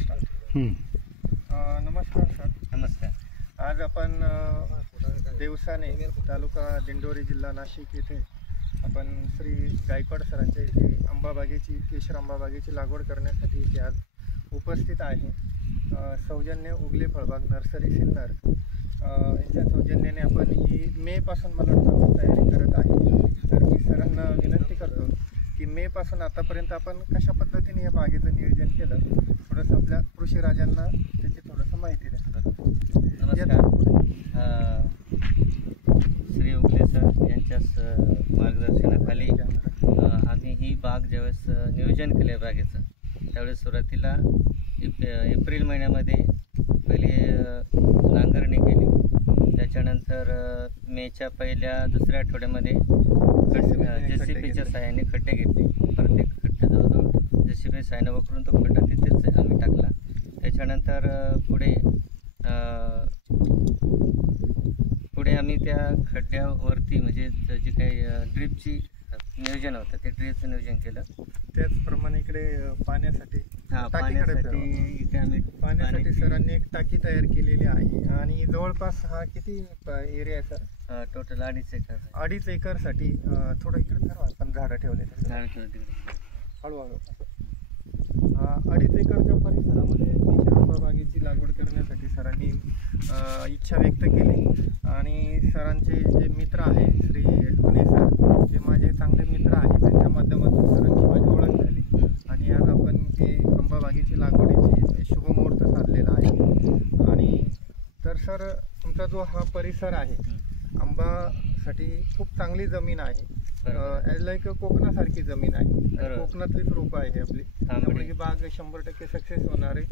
नमस्कार सर. नमस्कार. आज आपण देवसाने तालुका दिंडोरी जिल्हा नाशिक येथे आपण श्री गायकवाड सरांच्या इथे आंबाबागेची केशर आंबाबागेची लागवड करण्यासाठी इथे आज उपस्थित आहे. सौजन्य उगले फळबाग नर्सरी सिन्नर यांच्या सौजन्याने आपण ही मेपासून मला वाटतं तयारी करत आहे. तर मी सरांना विनंती करतो की मेपासून आतापर्यंत आपण कशा पद्धतीने या बागेचं नियोजन केलं, थोडंसं आपल्या कृषी राजांना त्याची थोडंसं माहिती द्या. नमस्कार. श्री उगले सर यांच्या मार्गदर्शनाखाली आम्ही ही बाग ज्यावेळेस नियोजन केलं आहे बागेचं, त्यावेळेस सुरुवातीला एप्रिल महिन्यामध्ये पहिले नांगरणी केली. त्याच्यानंतर मेच्या दुसऱ्या आठवड्यामध्ये JCBच्या साहाय्याने खड्डे घेतले. प्रत्येक खड्डे जवळजवळ JCB साहाय्याने वापरून तो खड्डा तिथेच आम्ही टाकला. त्याच्यानंतर पुढे आम्ही त्या खड्ड्यावरती म्हणजे जी काही ड्रीपची नियोजन होतं ते ड्रीपचं नियोजन केलं. त्याचप्रमाणे इकडे पाण्यासाठी इथे आम्ही पाण्यासाठी सरांनी एक टाकी तयार केलेली आहे. आणि जवळपास हा किती एरिया आहे सर? Total 2.5 acre. 2.5 एकरसाठी थोडं इकडे ठरवा, आपण झाडं ठेवले हळूहळू. 2.5 एकरच्या परिसरामध्ये केशर आंबाबागेची लागवड करण्यासाठी सरांनी इच्छा व्यक्त केली. आणि सरांचे जे मित्र आहे श्री पुणे सर, जे माझे चांगले मित्र आहेत, त्यांच्या माध्यमातून सरांची माझी ओळख झाली. आणि आज आपण ही आंबाबागेची लागवडीची शुभमुहूर्त साधलेला आहे. आणि तर सर तुमचा जो हा परिसर आहे आंबासाठी खूप चांगली जमीन आहे. लाईक कोकणासारखी जमीन आहे, कोकणातलीच रोपं आहे आपली, त्यामुळे ही बाग 100% सक्सेस होणार आहे.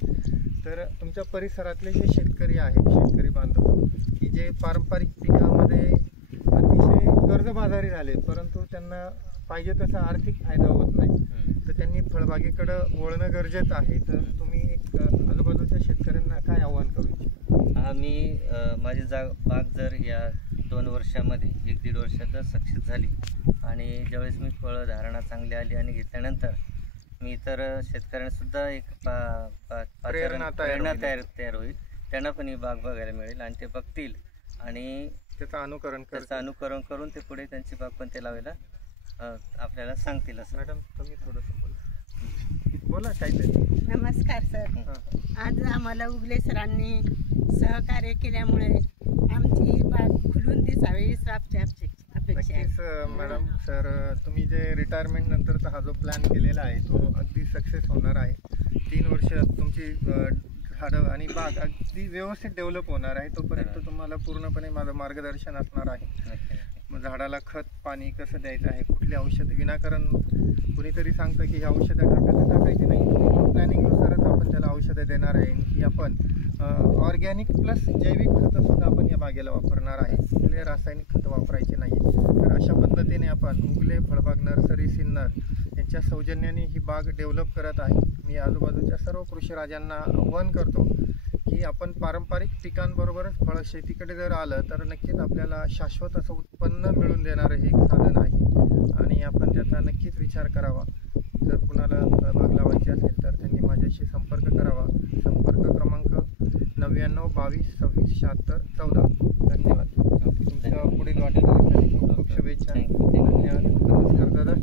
तर तुमच्या परिसरातले जे शेतकरी आहेत, शेतकरी बांधव की जे पारंपरिक पिकामध्ये अतिशय कर्जबाजारी झाले, परंतु त्यांना पाहिजे तसा आर्थिक फायदा होत नाही, तर त्यांनी फळबागेकडं वळणं गरजेचं आहे. तर तुम्ही एक आजूबाजूच्या शेतकऱ्यांना काय आव्हान करू इच्छिता? आम्ही माझी बाग जर या 2 वर्षामध्ये 1-1.5 वर्षात सक्सेस झाली आणि ज्यावेळेस मी फळधारणा चांगली आली आणि घेतल्यानंतर मी इतर शेतकऱ्यांनासुद्धा एक प्रेरणा तयार होईल. त्यांना पण ही बाग बघायला मिळेल आणि ते बघतील आणि त्याचं अनुकरण करून ते पुढे त्यांची बाग पण ते लावायला आपल्याला सांगतील. असं मॅडम तुम्ही थोडंसं बोला काहीतरी. नमस्कार सर. आज आम्हाला उगले सरांनी सहकार्य केल्यामुळे आमची बाग खुलून दिसावी अपेक्षा आहे. नक्कीच मॅडम. सर तुम्ही जे रिटायरमेंट नंतरचा हा जो प्लॅन केलेला आहे तो अगदी सक्सेस होणार आहे. 3 वर्ष तुमची झाडं आणि बाग अगदी व्यवस्थित डेव्हलप होणार आहे. तोपर्यंत तुम्हाला पूर्णपणे माझं मार्गदर्शन असणार आहे. मग झाडाला खत पाणी कसं द्यायचं आहे, कुठली औषधं, विनाकारण कुणीतरी सांगतं की ही औषधं टाकायची नाही, प्लॅनिंगनुसारच आपण त्याला औषधं देणार आहे. की आपण ऑर्गॅनिक प्लस जैविक खतंसुद्धा आपण या बागेला वापरणार आहे, कुठले रासायनिक खतं वापरायचे नाही. तर अशा पद्धतीने आपण उगले फळबाग नर्सरी सिन्नर यांच्या सौजन्याने ही बाग डेव्हलप करत आहे. मी आजूबाजूच्या सर्व कृषी राजांना आव्हान करतो की आपण पारंपरिक पिकांबरोबरच फळ शेतीकडे जर आलं तर नक्कीच आपल्याला शाश्वत असं उत्पन्न मिळून देणारं हे एक साधन आहे आणि आपण त्याचा नक्कीच विचार करावा. जर कुणाला बाग लावायची असेल तर त्यांनी माझ्याशी संपर्क करावा. संपर्क क्रमांक 99 22 26 76 14. धन्यवाद. तुमच्या पुढील वाटचालीसाठी खूप खूप शुभेच्छा. धन्यवाद. नमस्कार दादा.